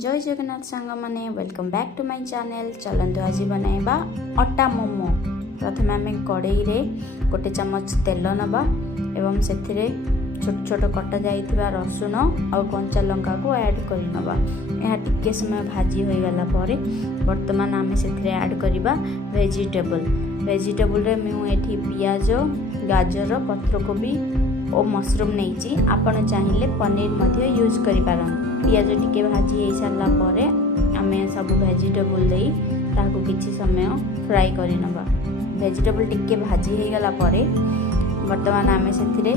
जय जगन्नाथ सांग माने welcome back to my channel. चलतु आज बनाइबा अटा मोमो। प्रथम आम कड़ई रे गोटे चमच तेल नबा एवं से छोट छोट कटा जाइथिबा रसुण और कंचा लंका को ऐड कर नबा। यह टिके समय भाजी हो गला परे वर्तमान आम से ऐड करिबा वेजिटेबल रे मु एठी पियाज गाजर पत्रकोबी और मशरूम नहीं आपण चाहिए पनीर मध्य यूज करि पारन। पियाज टिके भाजी हो सारा परे आमे सब वेजिटेबल दे ताको किछि समय फ्राई करि नबा। वेजिटेबल टिके भाजी हो गला परे वर्तमान आमे सेथिरे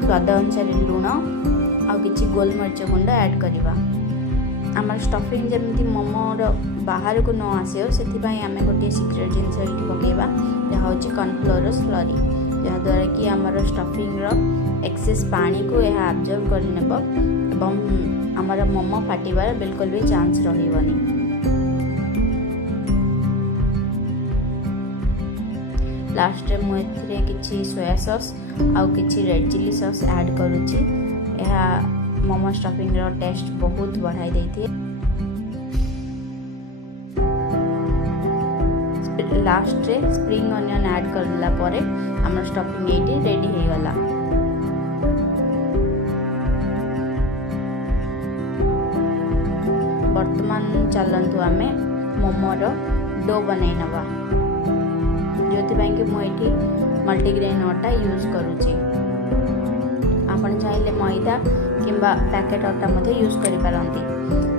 स्वाद अनुसार लुण आ किछि गोलमरिच गुंड ऐड करिबा। आमर स्टफिंग जमिति मोमोर बाहर को न आसे से आम गोटे सिक्रेट जिनस पकेबा जहाँ हूँ कॉर्नफ्लोर स्लरी जहाँद्वारा कि आमर स्टफिंग एक्सेस पानी को यह आब्जर्व कर आमर मोमो फाटिबार बिल्कुल भी चांस रही। लास्ट रे मुझे किछि सोया सॉस आउ किछि रेड चिली सॉस ऐड करुछि। यह मोमो स्टफिंग रो टेस्ट बहुत बढ़ाई देती। लास्ट रे स्प्रिंग अनियन ऐड करला परे हमर स्टफिंग एटी रेडी हो गला। वर्तमान चलंतु आमे मोमोर डो बनाई नबा जो कि मुझे मल्टीग्रेन आटा यूज करुछि। आपण चाहिए मैदा किंबा पैकेट आटा मध्य यूज करि पारंती।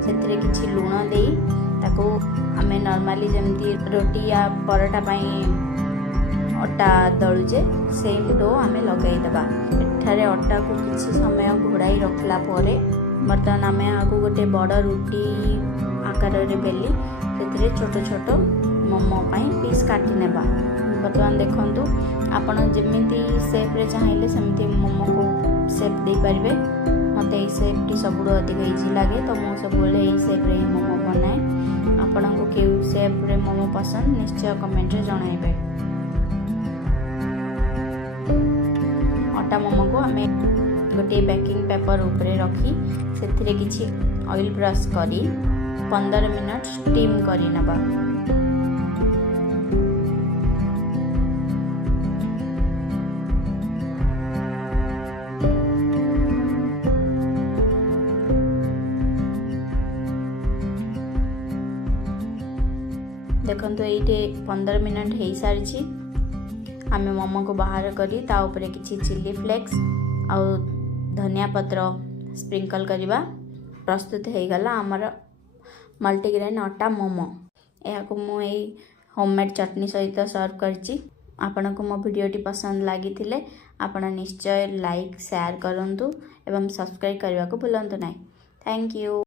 सेथिरे किछि लूण देई ताको आमे नॉर्मली जमती रोटी या परोटा पई आटा दळुजे सेम डो आमे लगाई दबा। एठारे आटा को किछि समय घोड़ाई रखला परे बर्तमान आमे आगु गोटे बड़ रोटी आकार रे बेली सेथिरे छोट छोट मोमो पई पीस काटी नेबा। बर्तमान देखंतु आपण जेमिति शेप रे चाहिए सेमिति मोमो को शेप दे पारिबे। मते ई शेप टी सबुड अधिक इजी लागे तो मो सब बोले ई शेप रे मोमो बनाए। आपण को केउ शेप रे मोमो पसंद निश्चय कमेंट रे जणाइबे। आटा मोमो को हमें गोटे बेकिंग पेपर ऊपर रखी सेथिरे किछि ऑयल ब्रश करी 15 मिनट स्टीम करी नबा। देखो ये 15 मिनट हो सारी आम मोमो को बाहर करी ता उपरे किछि चिली फ्लेक्स और धनिया पत्र स्प्रिंकल करिबा। प्रस्तुत हो गला आमर मल्टीग्रेन आटा मोमो। या को मु ए होममेड चटनी सहित सर्व करछि। आपन को मो वीडियोटी पसंद लागि थिले आपण निश्चय लाइक शेयर करंतु एवं सब्सक्राइब करबा को भूलंतु नाही। Thank you.